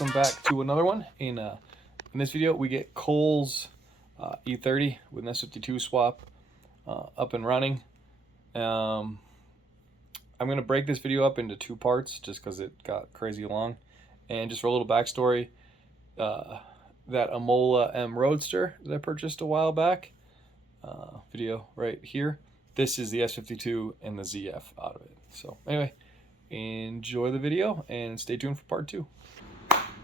welcome back to another one. In this video, we get Cole's E30 with an S52 swap up and running. I'm going to break this video up into two parts just because it got crazy long. And just for a little backstory, that Amola M Roadster that I purchased a while back, video right here, this is the S52 and the ZF out of it. So anyway, enjoy the video and stay tuned for part two.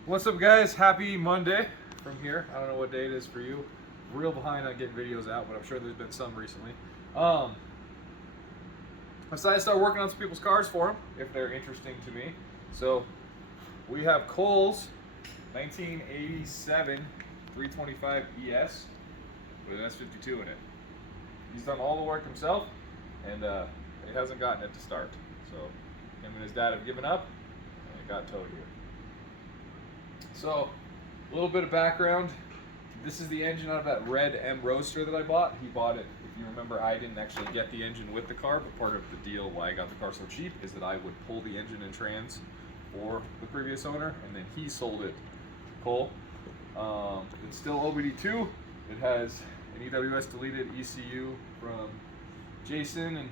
What's up, guys? Happy Monday from here. I don't know what day it is for you. Real behind on getting videos out, but I'm sure there's been some recently. I decided to start working on some people's cars for them if they're interesting to me. So we have Cole's 1987 325 ES with an S52 in it. He's done all the work himself, and he hasn't gotten it to start. So him and his dad have given up, and it got towed here. So, a little bit of background. This is the engine out of that red M Roadster that I bought. He bought it. If you remember, I didn't actually get the engine with the car, but part of the deal why I got the car so cheap is that I would pull the engine and trans for the previous owner, and then he sold it to Cole. It's still OBD2. It has an EWS deleted ECU from Jason and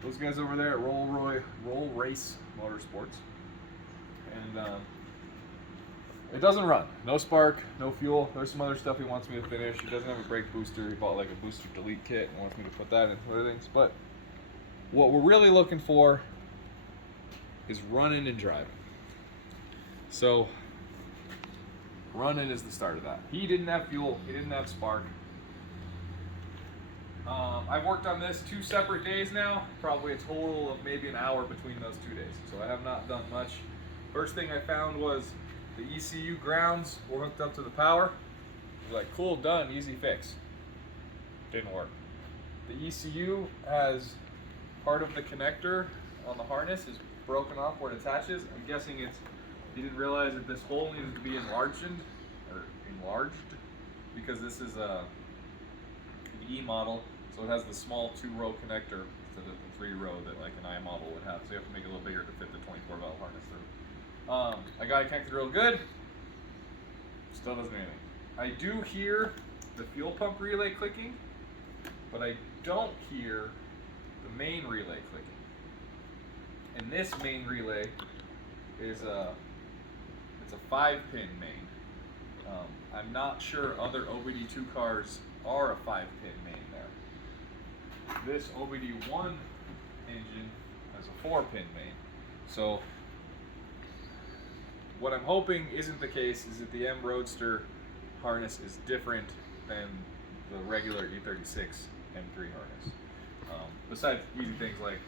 those guys over there at Roll Race Motorsports. And it doesn't run. No spark, no fuel. There's some other stuff he wants me to finish. He doesn't have a brake booster. He bought like a booster delete kit and wants me to put that in other things. But what we're really looking for is running and driving. So running is the start of that. He didn't have fuel. He didn't have spark. I've worked on this 2 separate days now. Probably a total of maybe an hour between those 2 days. So I have not done much. First thing I found was the ECU grounds were hooked up to the power. I was like, cool, done, easy fix. Didn't work. The ECU has part of the connector on the harness is broken off where it attaches. I'm guessing he didn't realize that this hole needed to be enlarged because this is an E model, so it has the small 2-row connector instead of the 3-row that like an I model would have. So you have to make it a little bigger to fit the 24-valve harness through. I got it connected real good. Still doesn't do anything. I do hear the fuel pump relay clicking, but I don't hear the main relay clicking. And this main relay is it's a 5-pin main. I'm not sure other OBD2 cars are a 5-pin main there. This OBD1 engine has a 4-pin main. So what I'm hoping isn't the case is that the M Roadster harness is different than the regular E36 M3 harness. Besides easy things like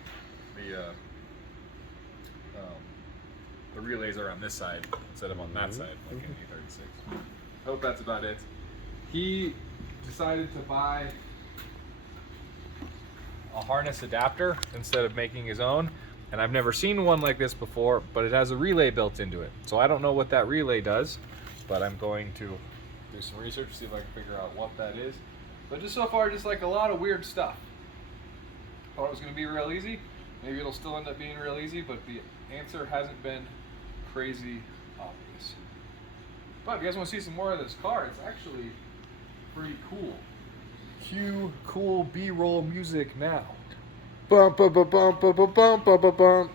the relays are on this side instead of on that side, like in E36. I hope that's about it. He decided to buy a harness adapter instead of making his own. And I've never seen one like this before, but it has a relay built into it. So I don't know what that relay does, but I'm going to do some research, see if I can figure out what that is. But just so far, just like a lot of weird stuff. Thought it was going to be real easy. Maybe it'll still end up being real easy, but the answer hasn't been crazy obvious. But if you guys want to see some more of this car, it's actually pretty cool. Cue cool B-roll music now. Bum bum bum bum bum bum bum bum bum.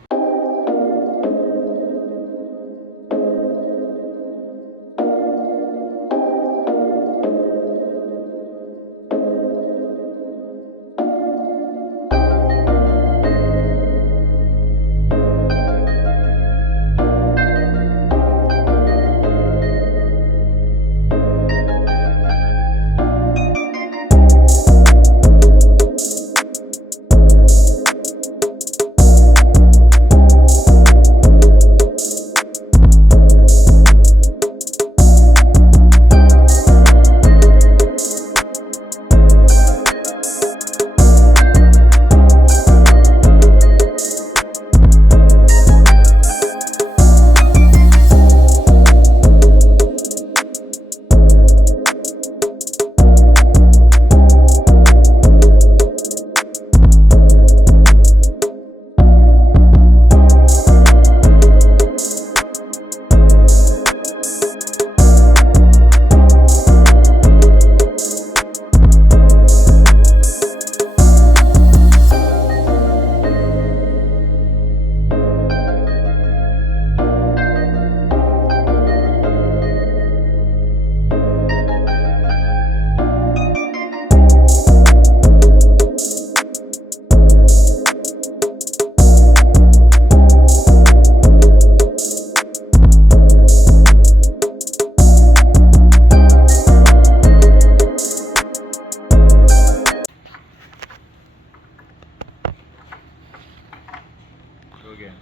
again.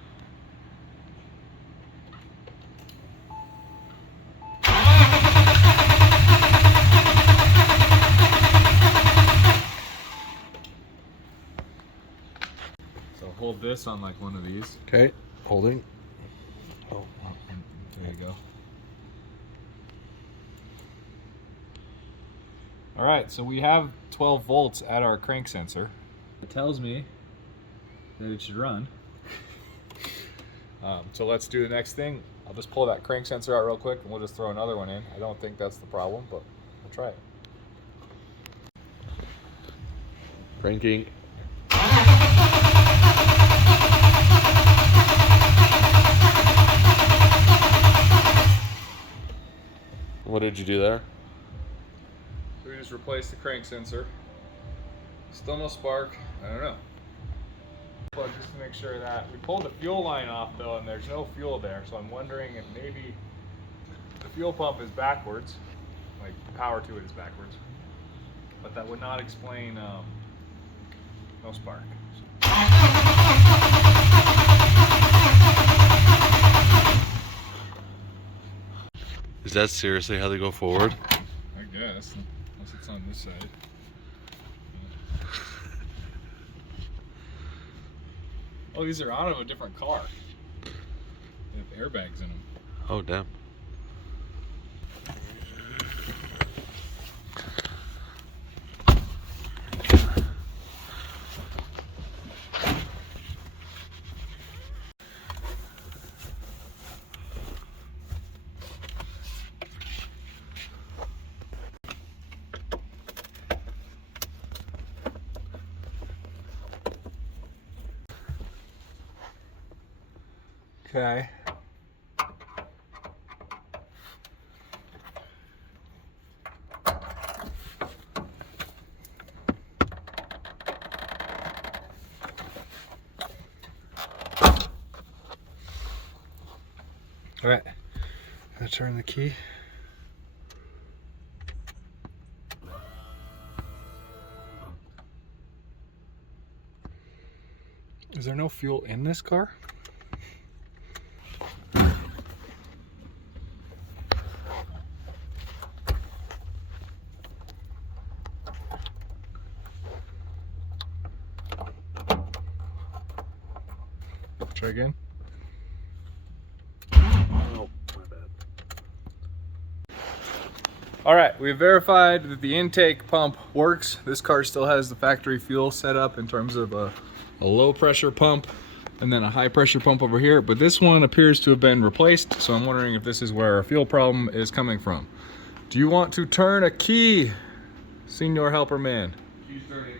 So hold this on like one of these. Okay, holding. Oh, there you go. All right, so we have 12 volts at our crank sensor. It tells me that it should run. So let's do the next thing. I'll just pull that crank sensor out real quick and we'll just throw another one in. I don't think that's the problem, but we'll try it. Cranking. What did you do there? We just replaced the crank sensor. Still no spark. I don't know. But just to make sure of that. We pulled the fuel line off though, and there's no fuel there. So I'm wondering if maybe the fuel pump is backwards, like power to it is backwards. But that would not explain no spark. Is that seriously how they go forward? I guess, unless it's on this side. Oh, these are out of a different car. They have airbags in them. Oh, damn. Okay. All right. Gonna turn the key. Is there no fuel in this car? Try again. Oh, my bad. All right, we've verified that the intake pump works. This car still has the factory fuel set up in terms of a low pressure pump and then a high pressure pump over here, but this one appears to have been replaced, so I'm wondering if this is where our fuel problem is coming from. Do you want to turn a key, Senior Helper Man? Keys turning.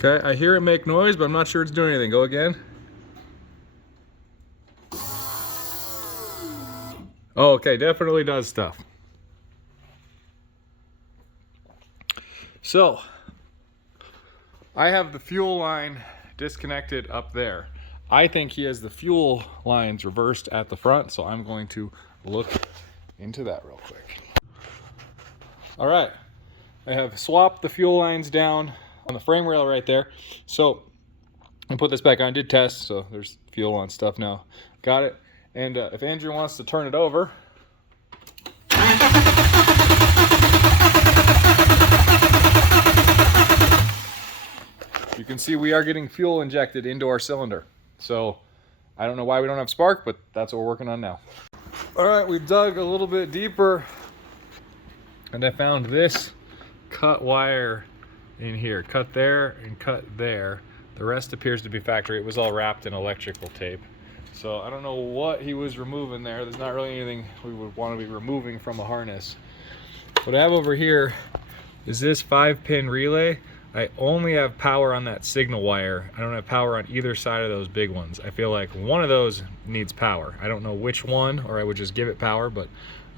Okay, I hear it make noise, but I'm not sure it's doing anything. Go again. Oh, okay, definitely does stuff. So, I have the fuel line disconnected up there. I think he has the fuel lines reversed at the front, so I'm going to look into that real quick. All right, I have swapped the fuel lines down on the frame rail right there. So I put this back on, did test, so there's fuel on stuff now. Got it. And if Andrew wants to turn it over, you can see we are getting fuel injected into our cylinder. So I don't know why we don't have spark, but that's what we're working on now. All right, we dug a little bit deeper and I found this cut wire in here. Cut there and cut there. The rest appears to be factory. It was all wrapped in electrical tape. So I don't know what he was removing there. There's not really anything we would want to be removing from a harness. What I have over here is this 5-pin relay. I only have power on that signal wire. I don't have power on either side of those big ones. I feel like one of those needs power. I don't know which one, or I would just give it power, but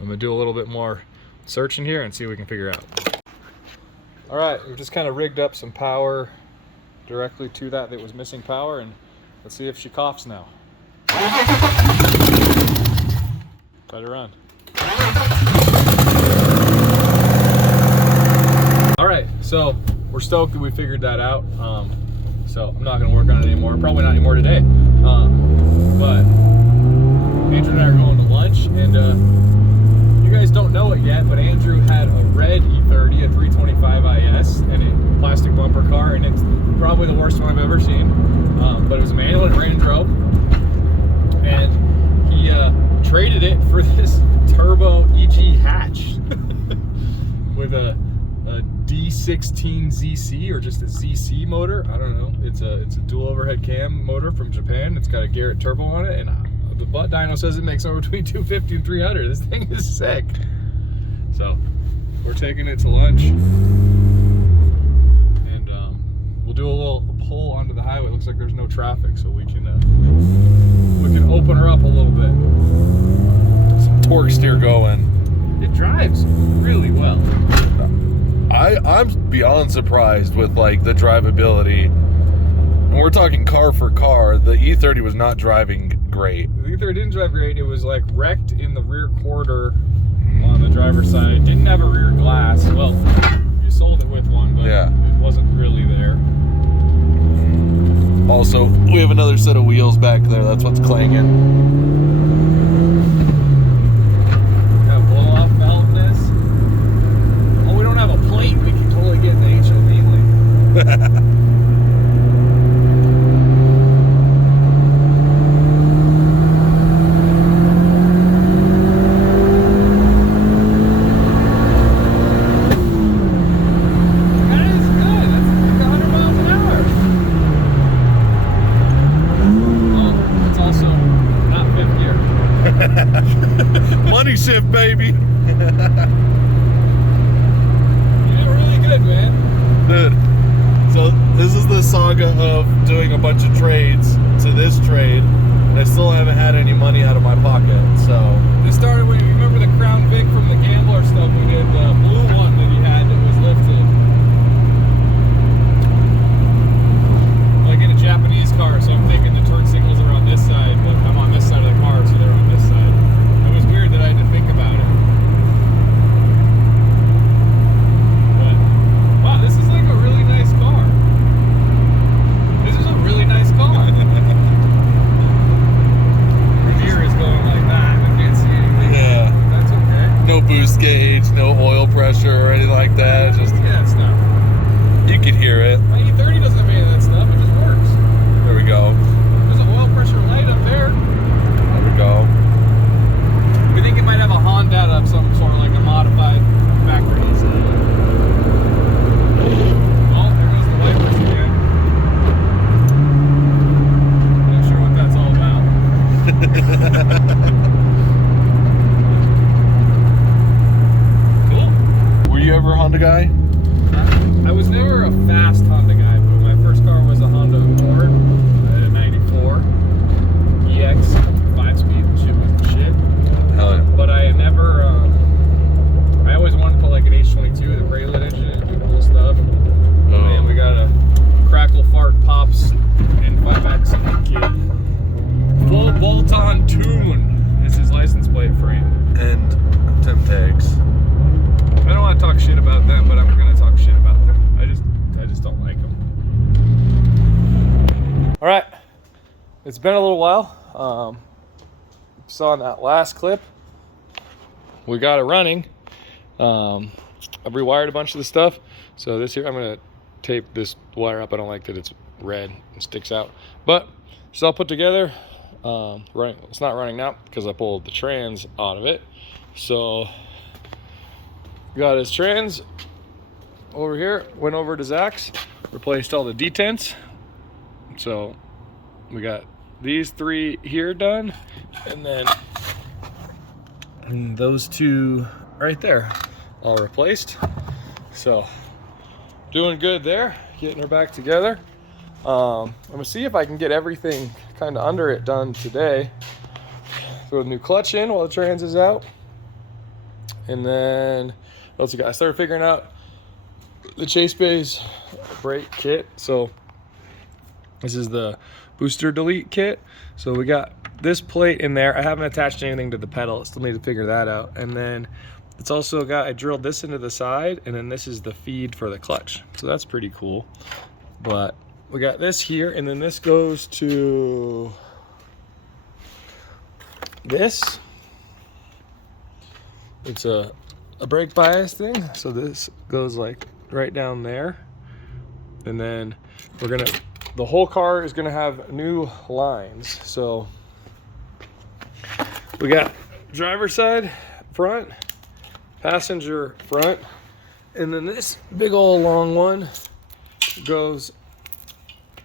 I'm gonna do a little bit more searching here and see what we can figure out. All right, we've just kind of rigged up some power directly to that was missing power, and let's see if she coughs now. Let her run. All right, so we're stoked that we figured that out. So I'm not gonna work on it anymore. Probably not anymore today. But Andrew and I are going to lunch, and you guys don't know it yet, but Andrew had a red E30, a 325 IS, and a plastic bumper car, and it's probably the worst one I've ever seen. But it was a manual and ran and drove, and he traded it for this turbo EG hatch with a D16 ZC, or just a ZC motor. I don't know. It's a dual overhead cam motor from Japan. It's got a Garrett turbo on it, and the butt dyno says it makes somewhere between 250 and 300. This thing is sick. So we're taking it to lunch, and we'll do a little pull onto the highway. It looks like there's no traffic, so we can open her up a little bit. Some torque steer going. It drives really well. I'm beyond surprised with like the drivability. And we're talking car for car. The E30 was not driving great. The E30 didn't drive great. It was like wrecked in the rear quarter on the driver's side. It didn't have a rear glass. Well, you sold it with one, but yeah, it wasn't really there. Also, we have another set of wheels back there. That's what's clanging. Got blow off valve in this. Oh, we don't have a plate. We can totally get in the HOV lane. Money shift, baby. You did really good, man. Dude, so this is the saga of doing a bunch of trades to this trade, and I still haven't had any money out of my pocket. So this started when you remember the Crown Vic from the Gambler stuff we did, the blue one that he had that was lifted, like in a Japanese car. So I'm thinking the turn signals are on this side, but I'm on this side of the car, so they're on this side. It was weird that I had to think about it. But wow, this is like a really nice car. This is a really nice car. The gear is going like that. I can't see anything. yeah, That's okay. no boost gauge, no oil pressure or anything like that. Just Yeah, it's not. you can hear it. My E30 doesn't have any of that stuff. It just works. There we go. There's an oil pressure light up there. There we go. We think it might have a Honda of some sort, like a modified factory. Oh, there goes the wipers again. Not sure what that's all about. Cool. Were you ever a Honda guy? I was never a fast Honda guy, but my first car was a Honda Accord, a 94 EX, 5-speed. Shit was the shit. Hell yeah. But I never, I always wanted to put like an H22 with a Prelude engine and do cool stuff. And we got a Crackle Fart Pops N5X kid. Full bolt-on tune is his license plate frame. And temp tags. I don't want to talk shit about them, but I'm gonna talk shit about them. I just don't like them. All right, it's been a little while. Saw in that last clip, we got it running. I've rewired a bunch of the stuff. So this here, I'm gonna tape this wire up. I don't like that it's red and sticks out, but it's all put together. Running, it's not running now because I pulled the trans out of it. So got his trans over here, went over to Zach's, replaced all the detents. So we got these three here done, and then those two right there all replaced. So doing good there, getting her back together. I'm gonna see if I can get everything kind of under it done today. Throw the new clutch in while the trans is out, and then what else we got? I started figuring out the Chase Bay's brake kit. So this is the booster delete kit. So we got this plate in there. I haven't attached anything to the pedal. I still need to figure that out. And then It's also got, I drilled this into the side, and then this is the feed for the clutch. So that's pretty cool. But we got this here, and then this goes to this. It's a brake bias thing. So this goes like right down there. And then the whole car is gonna have new lines. So we got driver's side, front, passenger front, and then this big old long one goes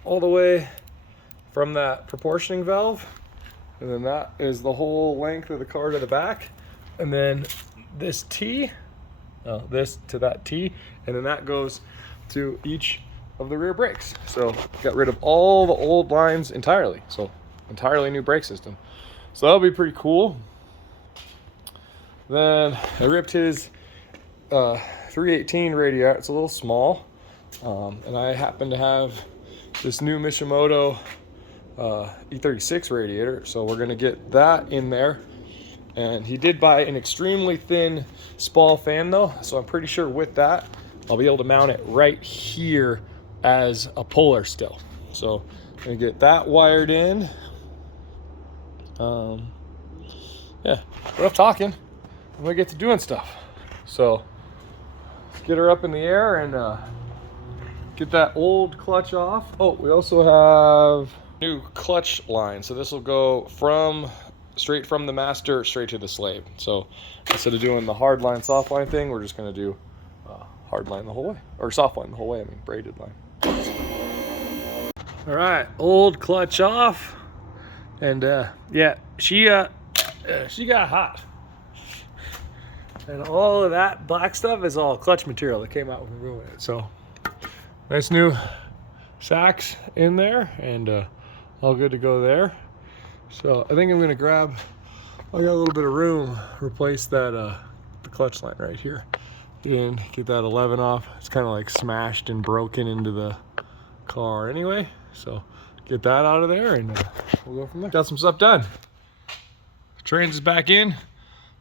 all the way from that proportioning valve, and then that is the whole length of the car to the back, and then this T, this to that T, and then that goes to each of the rear brakes. So got rid of all the old lines entirely, so entirely new brake system. So that'll be pretty cool. Then I ripped his 318 radiator. It's a little small, and I happen to have this new Mishimoto E36 radiator, so we're gonna get that in there. And he did buy an extremely thin Spall fan though, so I'm pretty sure with that I'll be able to mount it right here as a puller still. So I'm gonna get that wired in. Yeah, enough talking. I'm gonna get to doing stuff. So let's get her up in the air and get that old clutch off. Oh, we also have new clutch line. So this will go straight from the master straight to the slave. So instead of doing the hard line, soft line thing, we're just gonna do hard line the whole way, or soft line the whole way. I mean braided line. All right, old clutch off, and yeah, she got hot. And all of that black stuff is all clutch material that came out when we ruined it. So nice new sacks in there, and all good to go there. So I think I'm gonna grab, I got a little bit of room, replace that the clutch line right here, and get that 11 off. It's kind of like smashed and broken into the car anyway. So get that out of there, and we'll go from there. Got some stuff done. Trans is back in.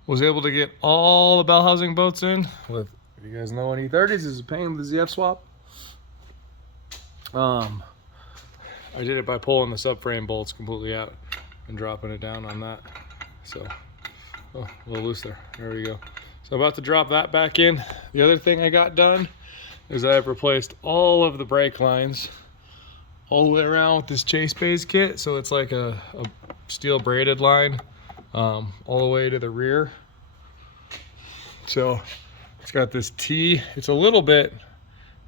Was able to get all the bell housing bolts in with, if you guys know an E30s, this is a pain with the ZF swap. I did it by pulling the subframe bolts completely out and dropping it down on that. So, oh, a little loose there. There we go. So I'm about to drop that back in. The other thing I got done is I've replaced all of the brake lines all the way around with this Chase Bays kit. So it's like a steel braided line all the way to the rear. So it's got this T. It's a little bit,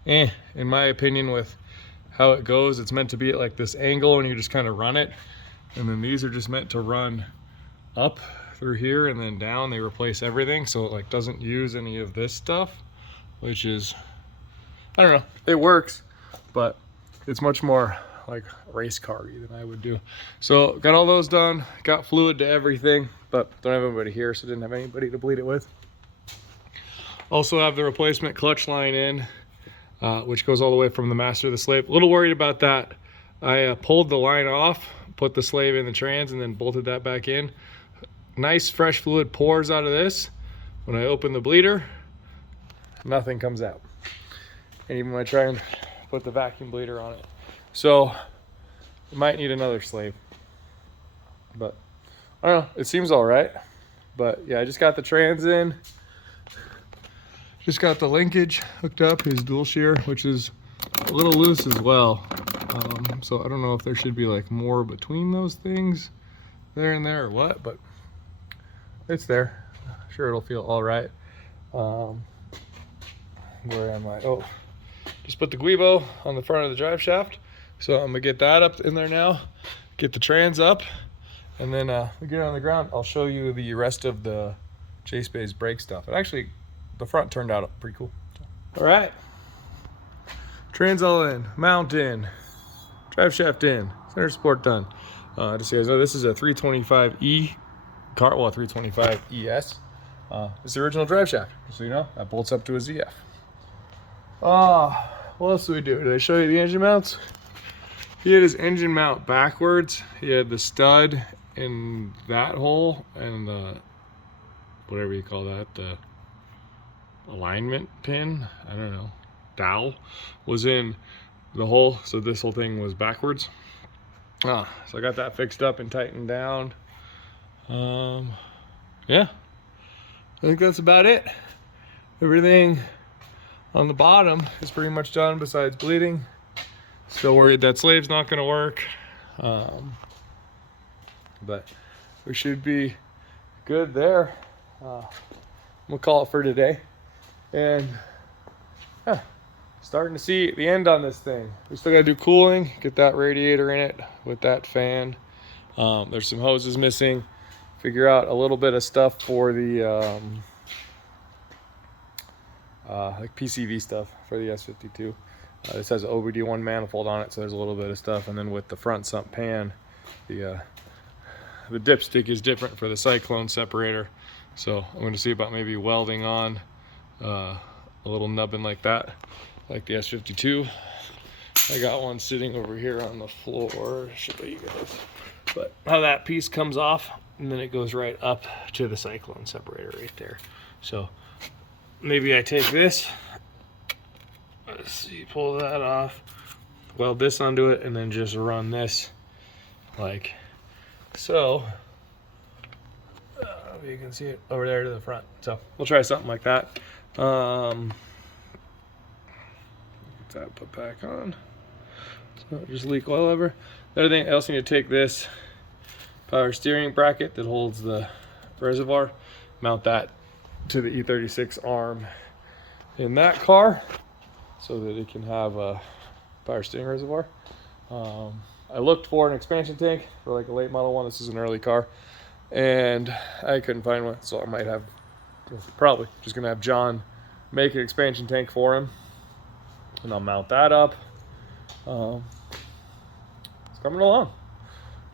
in my opinion, with how it goes. It's meant to be at like this angle and you just kind of run it. And then these are just meant to run up through here and then down. They replace everything, so it like doesn't use any of this stuff, which is, I don't know, it works, but it's much more like race car-y than I would do. So got all those done, got fluid to everything, but don't have anybody here, so didn't have anybody to bleed it with. Also have the replacement clutch line in, which goes all the way from the master to the slave. A little worried about that. I pulled the line off, put the slave in the trans, and then bolted that back in. Nice fresh fluid pours out of this. When I open the bleeder, nothing comes out. And even when I try and put the vacuum bleeder on it. So, it might need another slave. But, I don't know, it seems all right. But yeah, I just got the trans in. Just got the linkage hooked up, his dual shear, which is a little loose as well. So I don't know if there should be like more between those things there and there or what, but it's there. Sure, it'll feel all right. Where am I? Oh, just put the Guibo on the front of the drive shaft. So I'm gonna get that up in there now, get the trans up, and then we get it on the ground. I'll show you the rest of the Chase Bays brake stuff. It actually, the front turned out pretty cool. All right, trans all in, mount in, drive shaft in, center support done. Just so you guys know, this is a 325E car, well, a 325 ES. It's the original drive shaft, so you know, that bolts up to a ZF. What else did we do? Did I show you the engine mounts? He had his engine mount backwards. He had the stud in that hole and the, whatever you call that, the alignment pin, I don't know, dowel, was in the hole, so this whole thing was backwards. So I got that fixed up and tightened down. Yeah, I think that's about it. Everything on the bottom is pretty much done besides bleeding. Still worried that slave's not gonna work. But we should be good there. We'll call it for today. And yeah, starting to see the end on this thing. We still gotta do cooling, get that radiator in it with that fan. There's some hoses missing. Figure out a little bit of stuff for the like PCV stuff for the S52. This has an OBD1 manifold on it, so there's a little bit of stuff. And then with the front sump pan, the dipstick is different for the cyclone separator. So I'm going to see about maybe welding on a little nubbin like that, like the S52. I got one sitting over here on the floor. I'll show you guys. But how that piece comes off, and then it goes right up to the cyclone separator right there. So maybe I take this, let's see, pull that off, weld this onto it, and then just run this like so. You can see it over there to the front. So we'll try something like that. Get that put back on. So just leak oil over. The other thing, I also need to take this power steering bracket that holds the reservoir, mount that to the E36 arm in that car so that it can have a power steering reservoir. I looked for an expansion tank for like a late model one. This is an early car, and I couldn't find one, so I might have, probably just gonna have John make an expansion tank for him, and I'll mount that up. It's coming along.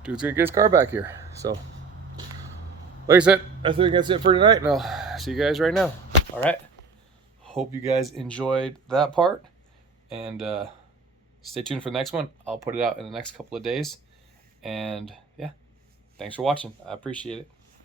Dude's gonna get his car back here. So like I said, I think that's it for tonight, and I'll see you guys right now. All right, hope you guys enjoyed that part, and stay tuned for the next one. I'll put it out in the next couple of days, and yeah, thanks for watching. I appreciate it.